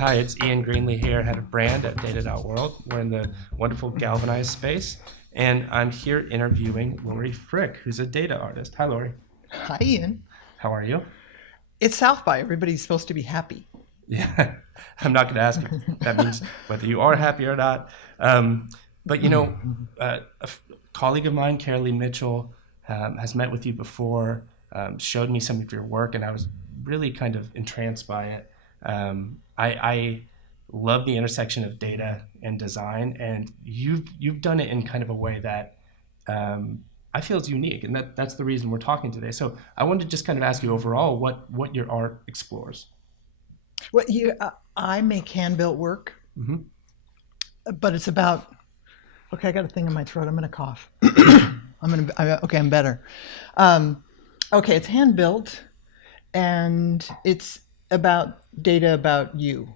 Hi, it's Ian Greenlee here, head of brand at data.world. We're in the wonderful galvanized space, and I'm here interviewing Laurie Frick, who's a data artist. Hi, Laurie. Hi, Ian. How are you? It's South by. Everybody's supposed to be happy. Yeah, I'm not going to ask if that means whether you are happy or not. But a colleague of mine, Carolee Mitchell, has met with you before, showed me some of your work, and I was really kind of entranced by it. I love the intersection of data and design, and you've done it in kind of a way that I feel is unique, and that's the reason we're talking today. So I wanted to just kind of ask you overall what your art explores. Well, I make hand-built work, but it's about. Okay, I got a thing in my throat. I'm gonna cough. I'm better. Okay, it's hand-built, and it's about data about you.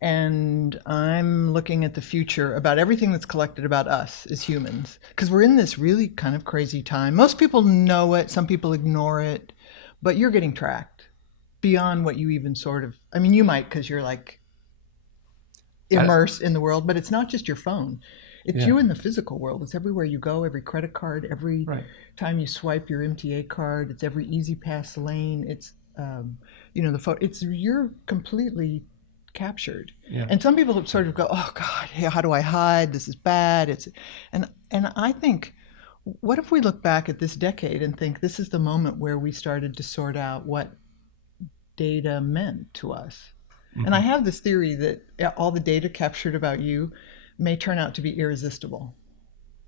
And I'm looking at the future about everything that's collected about us as humans, because we're in this really kind of crazy time. Most people know it, some people ignore it, but you're getting tracked beyond what you even sort of, I mean, you might because you're like immersed in the world, but it's not just your phone. It's you in the physical world. It's everywhere you go, every credit card, every time you swipe your MTA card, it's every Easy Pass lane. It's you're completely captured. And some people sort of go, oh God, how do I hide? This is bad. And I think, what if we look back at this decade and think this is the moment where we started to sort out what data meant to us? And I have this theory that all the data captured about you may turn out to be irresistible.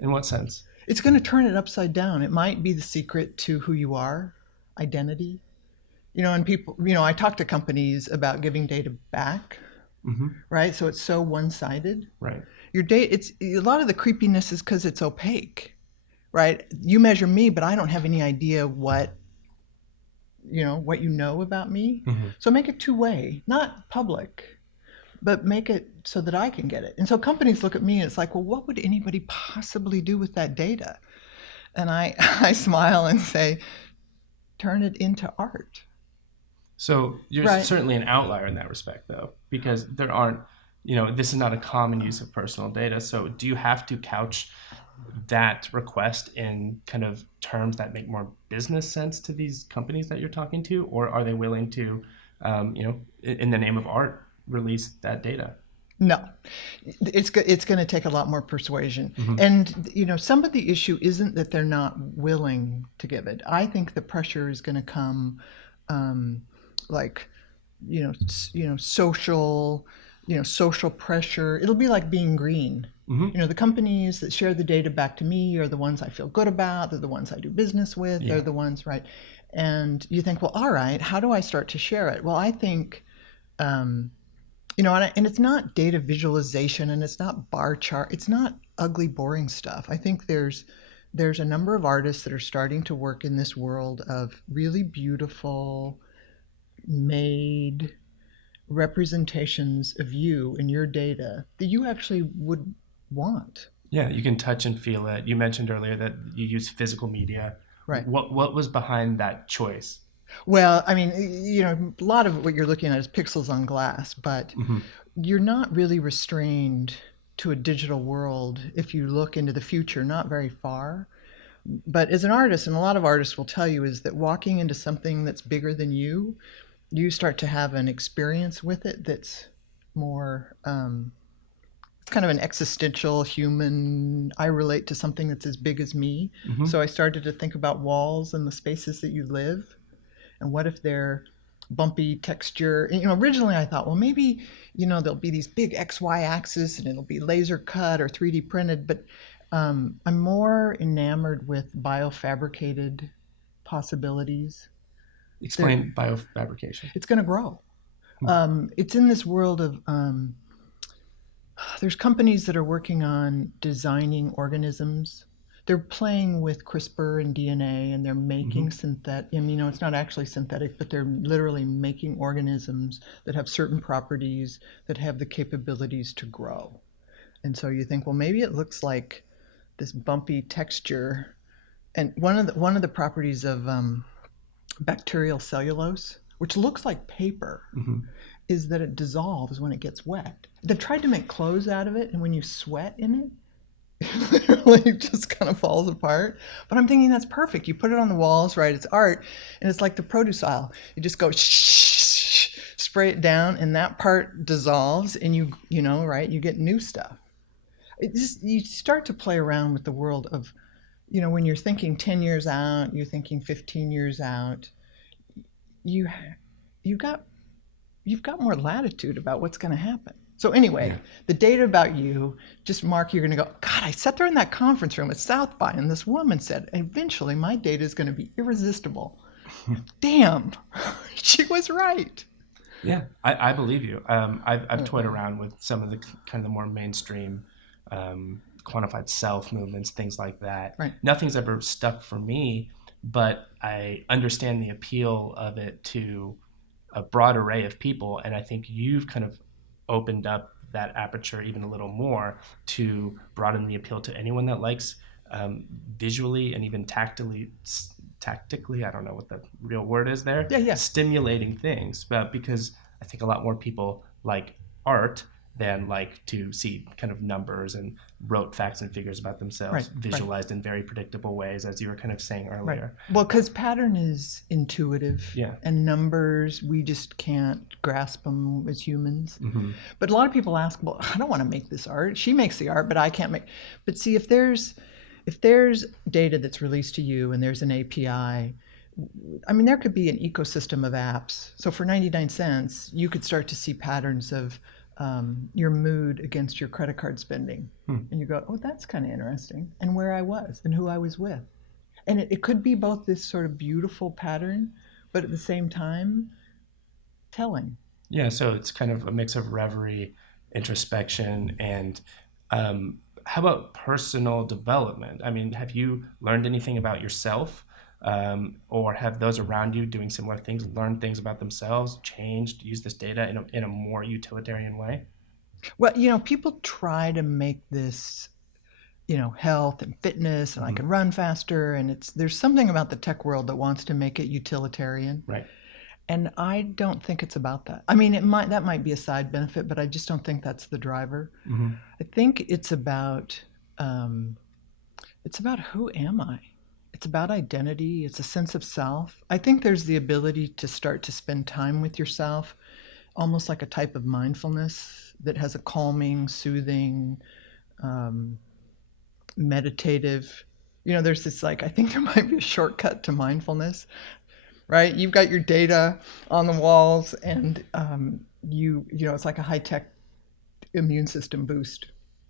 In what sense? It's going to turn it upside down. It might be the secret to who you are, identity. And people, I talk to companies about giving data back, right? So it's so one-sided. Right. Your data, it's a lot of the creepiness is because it's opaque, right? You measure me, but I don't have any idea what you know about me. So make it two-way, not public, but make it so that I can get it. And so companies look at me and it's like, well, what would anybody possibly do with that data? And I smile and say, turn it into art. So you're certainly an outlier in that respect, though, because there aren't, this is not a common use of personal data. So do you have to couch that request in kind of terms that make more business sense to these companies that you're talking to, or are they willing to, in the name of art, release that data? No, it's going to take a lot more persuasion. And, some of the issue isn't that they're not willing to give it. I think the pressure is going to come social pressure. It'll be like being green. The companies that share the data back to me are the ones I feel good about. They're the ones I do business with. They're the ones, right? And you think, well, all right, how do I start to share it? Well, I think, and it's not data visualization and it's not bar chart. It's not ugly, boring stuff. I think there's a number of artists that are starting to work in this world of really beautiful, made representations of you and your data that you actually would want. Yeah, you can touch and feel it. You mentioned earlier that you use physical media. Right. What was behind that choice? Well, I mean, a lot of what you're looking at is pixels on glass, but you're not really restrained to a digital world if you look into the future, not very far. But as an artist, and a lot of artists will tell you, is that walking into something that's bigger than you start to have an experience with it that's more, it's kind of an existential human, I relate to something that's as big as me. So I started to think about walls and the spaces that you live. And what if they're bumpy texture? And, originally I thought, well, maybe, there'll be these big XY axis and it'll be laser cut or 3D printed. But I'm more enamored with biofabricated possibilities. Explain biofabrication. It's going to grow. It's in this world of, there's companies that are working on designing organisms. They're playing with CRISPR and DNA, and they're making synthetic, it's not actually synthetic, but they're literally making organisms that have certain properties that have the capabilities to grow. And so you think, well, maybe it looks like this bumpy texture And one of the properties of bacterial cellulose, which looks like paper, is that it dissolves when it gets wet. They've tried to make clothes out of it, and when you sweat in it, it literally just kind of falls apart. But I'm thinking that's perfect. You put it on the walls, right? It's art, and it's like the produce aisle. You just go shh, spray it down, and that part dissolves, and you know, right? You get new stuff. It just, you start to play around with the world of, you know, when you're thinking 10 years out, you're thinking 15 years out, you you've got you've got more latitude about what's going to happen. So anyway, the data about you, just Mark, you're going to go, God, I sat there in that conference room at South by, and this woman said, eventually my data is going to be irresistible. Damn, she was right. Yeah, I believe you. I've toyed around with some of the kind of the more mainstream quantified self movements, things like that. Right. Nothing's ever stuck for me, but I understand the appeal of it to a broad array of people, and I think you've kind of opened up that aperture even a little more to broaden the appeal to anyone that likes visually and even tactically, I don't know what the real word is there, stimulating things, but because I think a lot more people like art than like to see kind of numbers and rote facts and figures about themselves visualized in very predictable ways, as you were kind of saying earlier. Well, because pattern is intuitive, and numbers, we just can't grasp them as humans. But a lot of people ask, well, I don't want to make this art. She makes the art, but I can't make. But see, if there's data that's released to you and there's an API, I mean, there could be an ecosystem of apps. So for 99 cents, you could start to see patterns of your mood against your credit card spending. And you go, oh, that's kind of interesting. And where I was and who I was with. And it could be both this sort of beautiful pattern, but at the same time, telling. Yeah, so it's kind of a mix of reverie, introspection, and how about personal development? I mean, have you learned anything about yourself? Or have those around you doing similar things, learned things about themselves, changed, used this data in a more utilitarian way? Well, you know, people try to make this, you know, health and fitness, and I can run faster, and there's something about the tech world that wants to make it utilitarian. Right. And I don't think it's about that. I mean, that might be a side benefit, but I just don't think that's the driver. I think it's about who am I? It's about identity. It's a sense of self. I think there's the ability to start to spend time with yourself, almost like a type of mindfulness that has a calming, soothing, meditative, you know, there's this, like, I think there might be a shortcut to mindfulness, right? You've got your data on the walls, and you know, it's like a high-tech immune system boost.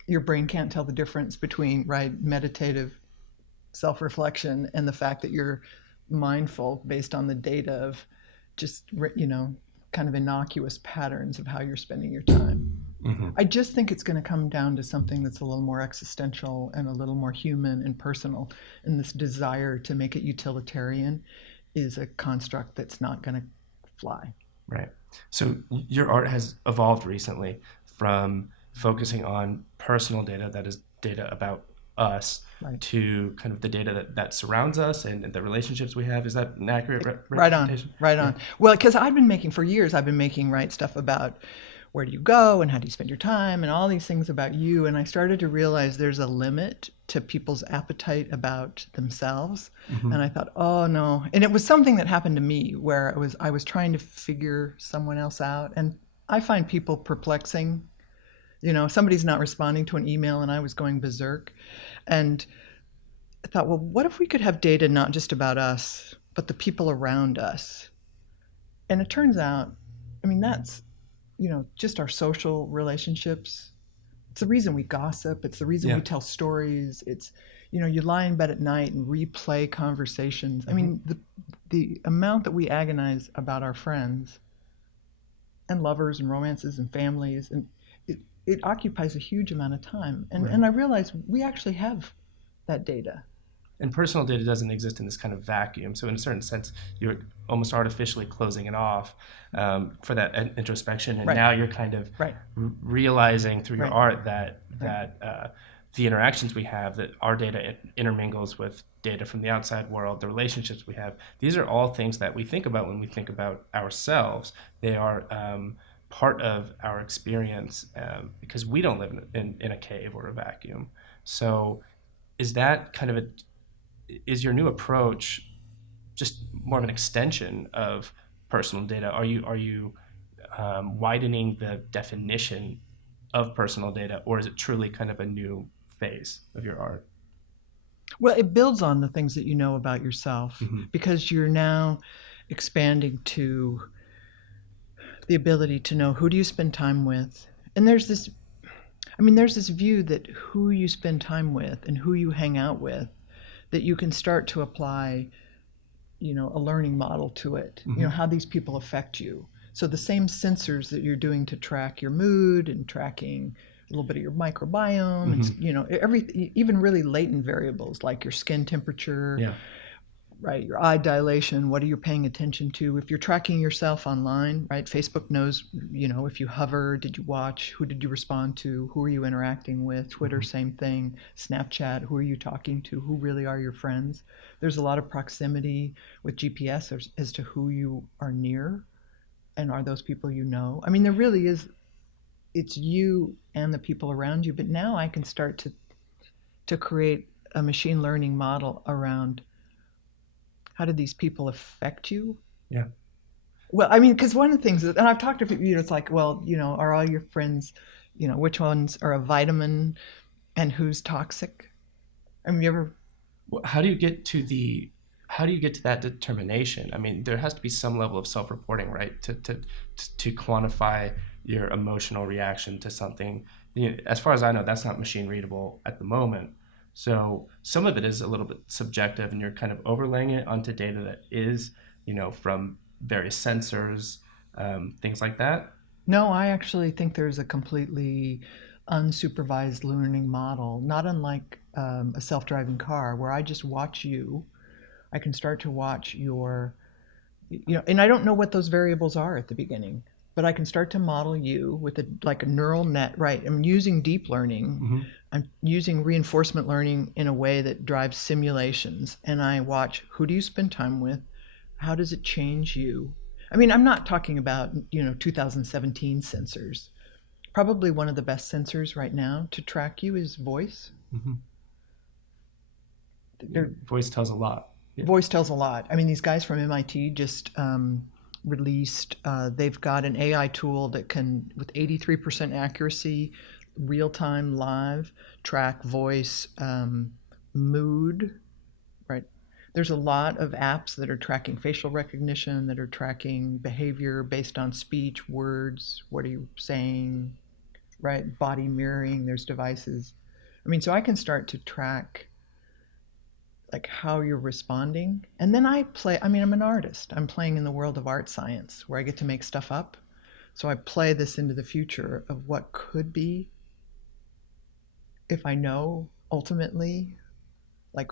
Your brain can't tell the difference between, right, meditative self-reflection and the fact that you're mindful based on the data of just, you know, kind of innocuous patterns of how you're spending your time. I just think it's going to come down to something that's a little more existential and a little more human and personal. And this desire to make it utilitarian is a construct that's not going to fly. Right. So your art has evolved recently from focusing on personal data, that is data about us, to kind of the data that surrounds us and the relationships we have. Is that an accurate representation? Right on. Well, because for years I've been making stuff about where do you go and how do you spend your time and all these things about you. And I started to realize there's a limit to people's appetite about themselves. And I thought, oh no. And it was something that happened to me where I was trying to figure someone else out. And I find people perplexing. You know, somebody's not responding to an email and I was going berserk. And I thought, well, what if we could have data not just about us, but the people around us? And it turns out, I mean, that's, you know, just our social relationships. It's the reason we gossip. It's the reason we tell stories. It's, you know, you lie in bed at night and replay conversations. I mean, the amount that we agonize about our friends and lovers and romances and families, and it occupies a huge amount of time. And I realized we actually have that data. And personal data doesn't exist in this kind of vacuum. So in a certain sense, you're almost artificially closing it off for that introspection. And now you're kind of realizing through your art that the interactions we have, that our data intermingles with data from the outside world, the relationships we have. These are all things that we think about when we think about ourselves. They are part of our experience because we don't live in a cave or a vacuum. So is that kind of is your new approach just more of an extension of personal data? Are you widening the definition of personal data, or is it truly kind of a new phase of your art? Well, it builds on the things that you know about yourself Mm-hmm. because you're now expanding to the ability to know who do you spend time with. And there's this view that who you spend time with and who you hang out with, that you can start to apply, a learning model to it, Mm-hmm. how these people affect you. So the same sensors that you're doing to track your mood and tracking a little bit of your microbiome and, Mm-hmm. every, even really latent variables like your skin temperature, Yeah. right? Your eye dilation, what are you paying attention to? If you're tracking yourself online, right? Facebook knows, if you hover, did you watch, who did you respond to, who are you interacting with? Twitter, Mm-hmm. same thing. Snapchat, who are you talking to? Who really are your friends? There's a lot of proximity with GPS as to who you are near and are those people you know. I mean, there really is, it's you and the people around you, but now I can start to create a machine learning model around how do these people affect you? Yeah. Well, I mean, because one of the things that, and I've talked to people, it's like, well, are all your friends, which ones are a vitamin and who's toxic? I mean, you ever, How do you get to that determination? I mean, there has to be some level of self-reporting, right? To quantify your emotional reaction to something. As far as I know, that's not machine readable at the moment. So some of it is a little bit subjective, and you're kind of overlaying it onto data that is, from various sensors, things like that. no, I actually think there's a completely unsupervised learning model, not unlike a self-driving car where I just watch you. I can start to watch your, and I don't know what those variables are at the beginning, but I can start to model you with like a neural net, right? I'm using deep learning. Mm-hmm. I'm using reinforcement learning in a way that drives simulations, and I watch who do you spend time with, how does it change you. I mean, I'm not talking about 2017 sensors. Probably one of the best sensors right now to track you is voice. Mm-hmm. Their Voice tells a lot. Yeah. voice tells a lot. I mean, these guys from MIT just released. They've got an AI tool that can, with 83% accuracy, real time, live, track voice, mood. Right. There's a lot of apps that are tracking facial recognition, that are tracking behavior based on speech, words. What are you saying? Right. Body mirroring. There's devices. I mean, so I can start to track like how you're responding. And then I'm an artist. I'm playing in the world of art science where I get to make stuff up. So I play this into the future of what could be if I know ultimately like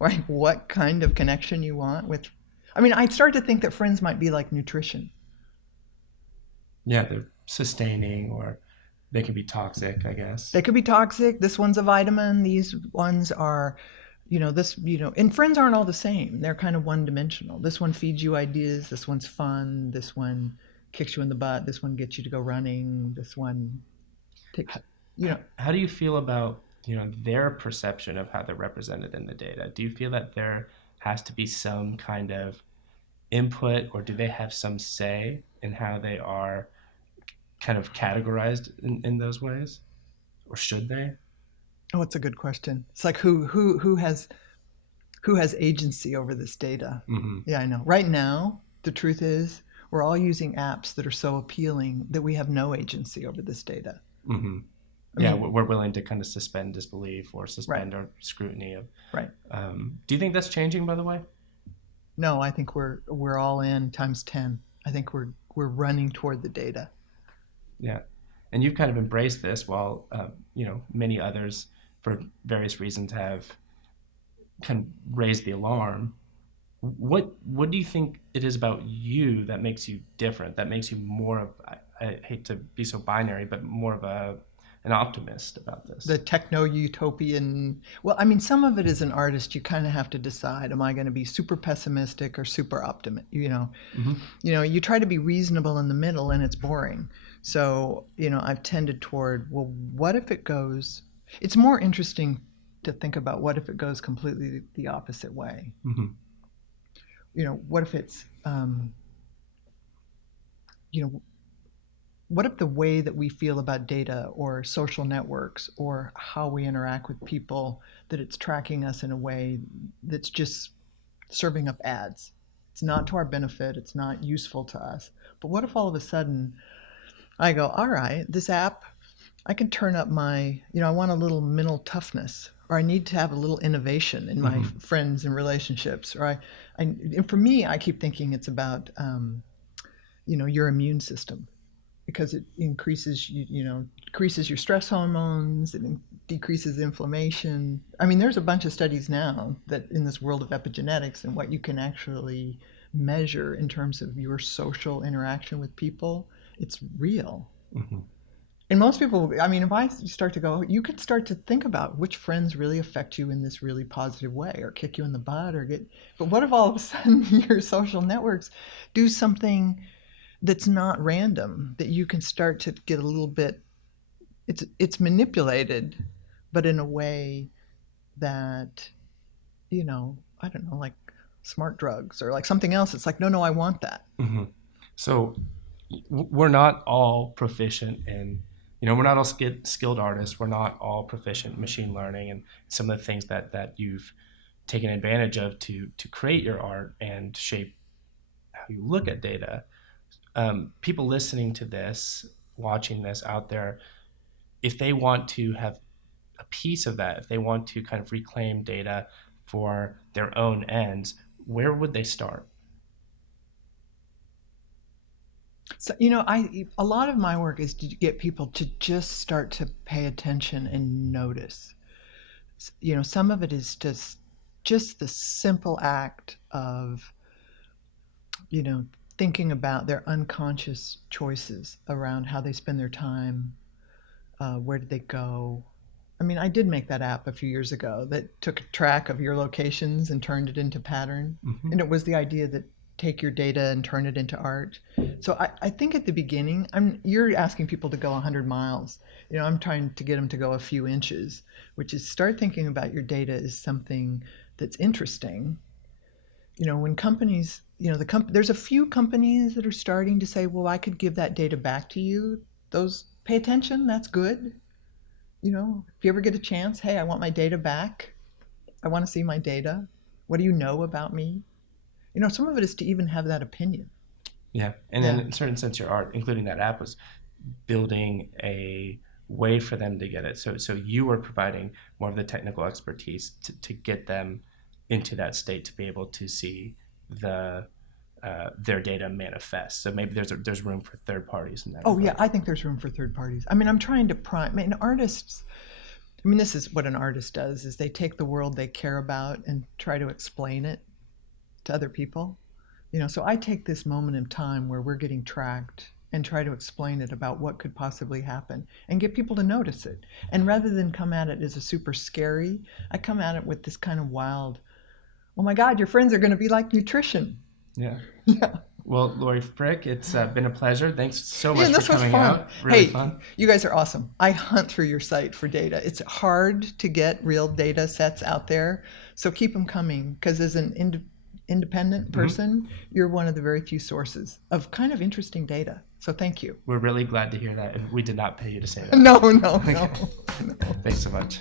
right, what kind of connection you want with. I mean, I start to think that friends might be like nutrition. Yeah, they're sustaining, or they can be toxic, I guess. They could be toxic. This one's a vitamin. These ones are, and friends aren't all the same. They're kind of one dimensional. This one feeds you ideas. This one's fun. This one kicks you in the butt. This one gets you to go running. This one takes, you know, How do you feel about their perception of how they're represented in the data? Do you feel that there has to be some kind of input, or do they have some say in how they are kind of categorized in those ways, or should they? oh, it's a good question. It's like who has agency over this data? Mm-hmm. Yeah, I know. Right now, the truth is we're all using apps that are so appealing that we have no agency over this data. Mm-hmm. I Yeah, mean, we're willing to kind of suspend disbelief or right, suspend our scrutiny of. right. Do you think that's changing, by the way? No, I think we're all in times 10. I think we're running toward the data. Yeah, and you've kind of embraced this, while many others, for various reasons, have kind of raised the alarm. What do you think it is about you that makes you different? That makes you more of, I hate to be so binary, but more of an an optimist about this. The techno utopian. Well, I mean, some of it as an artist, you kind of have to decide: am I going to be super pessimistic or super optimistic? You try to be reasonable in the middle, and it's boring. So I've tended toward, well, what if it goes? It's more interesting to think about what if it goes completely the opposite way. What if it's what if the way that we feel about data or social networks or how we interact with people, that it's tracking us in a way that's just serving up ads? It's not to our benefit, it's not useful to us. But what if all of a sudden I go, all right, this app, I can turn up my, I want a little mental toughness, or I need to have a little innovation in my friends and relationships, or and for me, I keep thinking it's about, your immune system, because it increases, decreases your stress hormones, it decreases inflammation. I mean, there's a bunch of studies now that in this world of epigenetics and what you can actually measure in terms of your social interaction with people, it's real. And most people, I mean, if I start to go, you could start to think about which friends really affect you in this really positive way, or kick you in the butt, but what if all of a sudden your social networks do something that's not random, that you can start to get a little bit, it's manipulated, but in a way that, I don't know, like smart drugs or like something else. It's like, no, I want that. So we're not all proficient in, we're not all skilled artists. We're not all proficient in machine learning and some of the things that you've taken advantage of to create your art and shape how you look at data. People listening to this, watching this out there, if they want to have a piece of that, if they want to kind of reclaim data for their own ends, where would they start? So, a lot of my work is to get people to just start to pay attention and notice. Some of it is just the simple act of, thinking about their unconscious choices around how they spend their time, where did they go. I mean, I did make that app a few years ago that took track of your locations and turned it into pattern. And it was the idea that take your data and turn it into art. So I think at the beginning, you're asking people to go 100 miles. I'm trying to get them to go a few inches, which is start thinking about your data as something that's interesting. When companies, there's a few companies that are starting to say, well, I could give that data back to you. Those, pay attention, that's good. If you ever get a chance, hey, I want my data back. I want to see my data. What do you know about me? Some of it is to even have that opinion. Yeah, and then in a certain sense, your art, including that app, was building a way for them to get it. So you were providing more of the technical expertise to get them into that state to be able to see their data manifest. So maybe there's room for third parties in that. Oh, yeah, I think there's room for third parties. I mean, I'm trying to artists, this is what an artist does, is they take the world they care about and try to explain it to other people. So I take this moment in time where we're getting tracked and try to explain it about what could possibly happen and get people to notice it. And rather than come at it as a super scary, I come at it with this kind of wild, oh my God, your friends are going to be like nutrition. Yeah. Yeah. Well, Laurie Frick, it's been a pleasure. Thanks so much this for was coming fun. out. Really hey, fun. You guys are awesome. I hunt through your site for data. It's hard to get real data sets out there. So keep them coming, because as an independent person, you're one of the very few sources of kind of interesting data. So thank you. We're really glad to hear that. And we did not pay you to say that. No. Thanks so much.